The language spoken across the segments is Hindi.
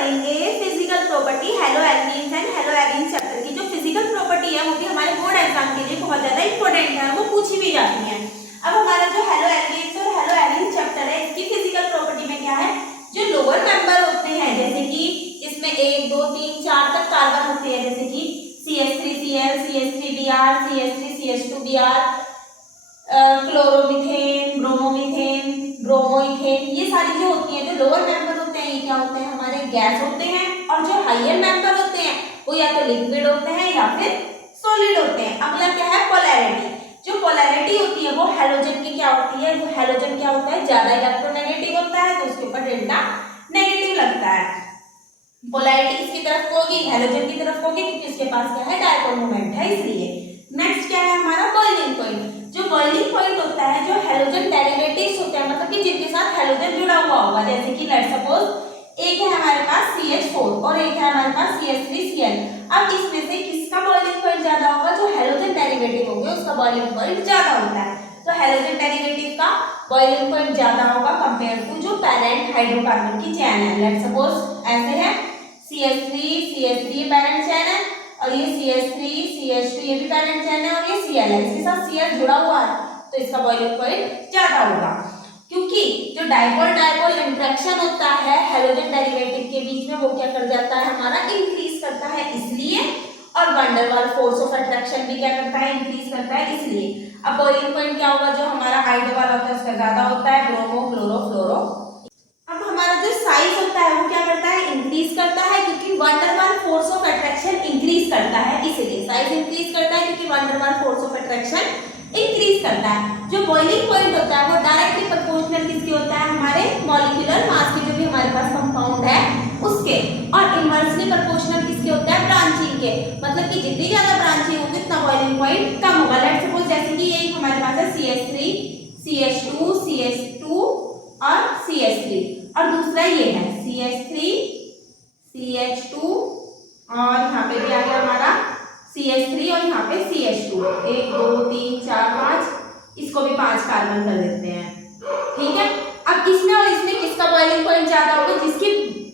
पढ़ेंगे physical property hello alkenes and hello arene chapter की। जो फिजिकल प्रॉपर्टी है वो भी हमारे बोर्ड एग्जाम के लिए बहुत ज्यादा इंपॉर्टेंट है, वो पूछी भी जाती है। अब हमारा जो हेलो एल्कीन्स और हेलो एरीन चैप्टर है, इसकी फिजिकल प्रॉपर्टी में क्या है, जो लोअर मेंबर होते हैं जैसे कि जिसमें 1 2 3 4 तक कार्बन होते हैं, जैसे कि CH3Cl, CH3Br, CH3CH2Br, chloromethane, bromomethane, bromoethane, ये सारी जो होती हैं, जो लोअर मेंबर होते हैं, ये क्या होते हैं, हमारे गैस होते हैं। और जो हायर मेंबर होते हैं वो या तो लिक्विड होते हैं या फिर सॉलिड होते हैं। अगला क्या है, पोलैरिटी। जो पोलैरिटी होती है वो हैलोजन की क्या होती है, वो हैलोजन क्या होता है, ज्यादा इलेक्ट्रोनेगेटिव होता है, तो उसके ऊपर डेल्टा नेगेटिव लगता है। पोलैरिटी किसकी तरफ होगी, हैलोजन की तरफ होगी, क्योंकि इसके पास क्या है, डायपोल मोमेंट है, इसलिए। नेक्स्ट क्या है हमारा, बॉइलिंग पॉइंट। जो बॉइलिंग पॉइंट होता है, जो हैलोजन डेरिवेटिव्स होते हैं, मतलब कि जिनके साथ हैलोजन जुड़ा हुआ होगा, जैसे कि लेट्स सपोज एक है हमारे पास CH4 और एक है हमारे पास CH3Cl। अब इसमें से किसका बॉइलिंग पॉइंट ज्यादा होगा, जो हैलोजन डेरिवेटिव होंगे उसका बॉइलिंग पॉइंट ज्यादा होता है। तो हैलोजन डेरिवेटिव का बॉइलिंग पॉइंट ज्यादा होगा कंपेयर टू जो पैरेंट हाइड्रोकार्बन की चेन है। लेट्स सपोज ऐसे है CH3 CH3 पैरेंट चेन है, और ये CH3 CH2 ये भी पैरेंट चेन है, और ये Cl है, इसके साथ Cl जुड़ा हुआ है, तो इसका बॉइलिंग पॉइंट ज्यादा होगा। क्योंकि जो डाइपोल डाइपोल इंटरेक्शन होता है हैलोजन डेरिवेटिव के बीच में, वो क्या कर जाता है, हमारा इंक्रीज करता है, इसलिए। और van der Waals force of attraction भी क्या करता है, इंक्रीज करता है, इसलिए। अब बॉइलिंग पॉइंट क्या होगा, जो हमारा आइड वाला होता है उसका ज्यादा होता है, ब्रोमो क्लोरो फ्लोरो। अब हमारा जो साइज होता है वो क्या करता है, इंक्रीज करता है, क्योंकि van der Waals force of attraction increase करता है, इसलिए साइज इंक्रीज करता है, क्योंकि van der Waals force of attraction increase करता है। जो बॉइलिंग पॉइंट होता है वो डायरेक्टली प्रोपोर्शनल किसके होता है, हमारे मॉलिक्यूलर मास के, जो भी हमारे पास कंपाउंड है उसके। और इनवर्सली प्रोपोर्शनल किसके होता है, ब्रांचिंग के, मतलब कि जितनी ज्यादा ब्रांचिंग होगी उतना बॉइलिंग पॉइंट कम होगा। लेट्स सपोज जैसे कि एक हमारे पास है CH3 CH2 CH2 और CH3, और दूसरा ये है CH3 CH2 और यहाँ पे भी आ गया हमारा CH3 और यहाँ पे CH2, 1 2 3 4 5, इसको भी 5 कार्बन कर देते हैं, ठीक है। अब इसमें और इसमें किसका बॉइलिंग पॉइंट ज्यादा होगा, जिसकी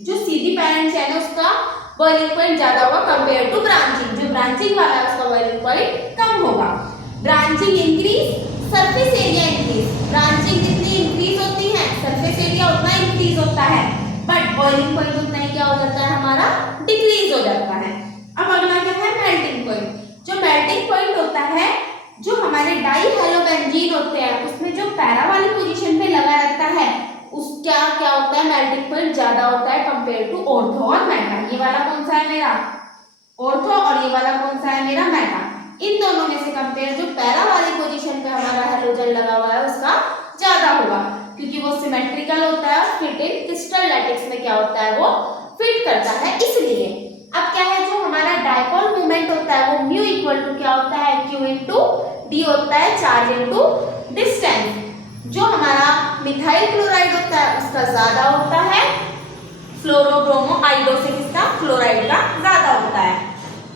जो सीधी पैरेंट चेन है उसका बॉइलिंग पॉइंट ज्यादा होगा कंपेयर टू ब्रांचिंग। जो ब्रांचिंग वाला है उसका बॉइलिंग पॉइंट कम होगा। Branching increase, surface area increase. Branching जितनी इंक्रीज होती है सरफेस एरिया उतना इंक्रीज होता है, बट बॉइलिंग पॉइंट उतना ही क्या हो जाता है, हमारा डिक्रीज हो जाता है। अब अगला क्या है, मेल्टिंग पॉइंट। जो मेल्टिंग पॉइंट होता है, जो हमारे डाइहैलोबेंजीन होते हैं उसमें जो पैरा वाली पोजीशन पे लगा रहता है उसका क्या होता है, मेल्टिंग पॉइंट ज्यादा होता है कंपेयर टू ऑर्थो और मेटा। ये वाला कौन सा है मेरा, ऑर्थो, और ये वाला कौन सा है मेरा, मेटा। इन दोनों में से कंपेयर जो पैरा वाली पोजीशन पे हमारा हैलोजन लगा हुआ है उसका ज्यादा होगा, क्योंकि वो सिमेट्रिकल होता है और फिट इन क्रिस्टल लैटिक्स में क्या होता है, वो फिट करता है, इसलिए। अब क्या है, जो हमारा डाइपोल मोमेंट होता है वो म्यू इक्वल टू क्या होता है, Q इंटू डी होता है, चार्ज इंटू डिस्टेंस। जो हमारा मिथाइल क्लोराइड होता है उसका ज्यादा होता है, फ्लोरोब्रोमो आइडो से किसका, क्लोराइड का ज्यादा होता है।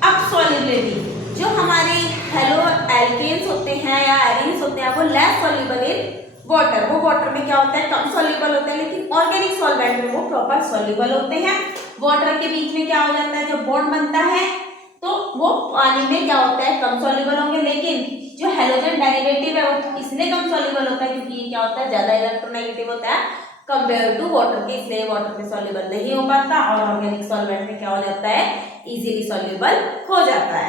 अब सॉल्युबिलिटी, जो हमारे हेलो एल्केन्स होते हैं या एरीन्स होते हैं वो लेस सॉल्युबल इन वाटर, वो वाटर में क्या होता है, कम सॉल्युबल होते हैं, लेकिन ऑर्गेनिक सॉल्वेंट में वो प्रॉपर सॉल्युबल होते हैं। वाटर के बीच में क्या हो जाता है, जब बॉन्ड बनता है तो वो पानी में क्या होता है, कम सॉल्युबल होंगे, लेकिन जो हैलोजन डेरिवेटिव है वो इसलिए कम सॉल्युबल होता है क्योंकि ये क्या होता है, ज्यादा इलेक्ट्रोनेगेटिव होता है कंपेयर टू वाटर के, इसलिए वाटर में सॉल्युबल नहीं हो पाता, और ऑर्गेनिक सॉल्वेंट में क्या हो जाता है, इजीली सॉल्युबल हो जाता है।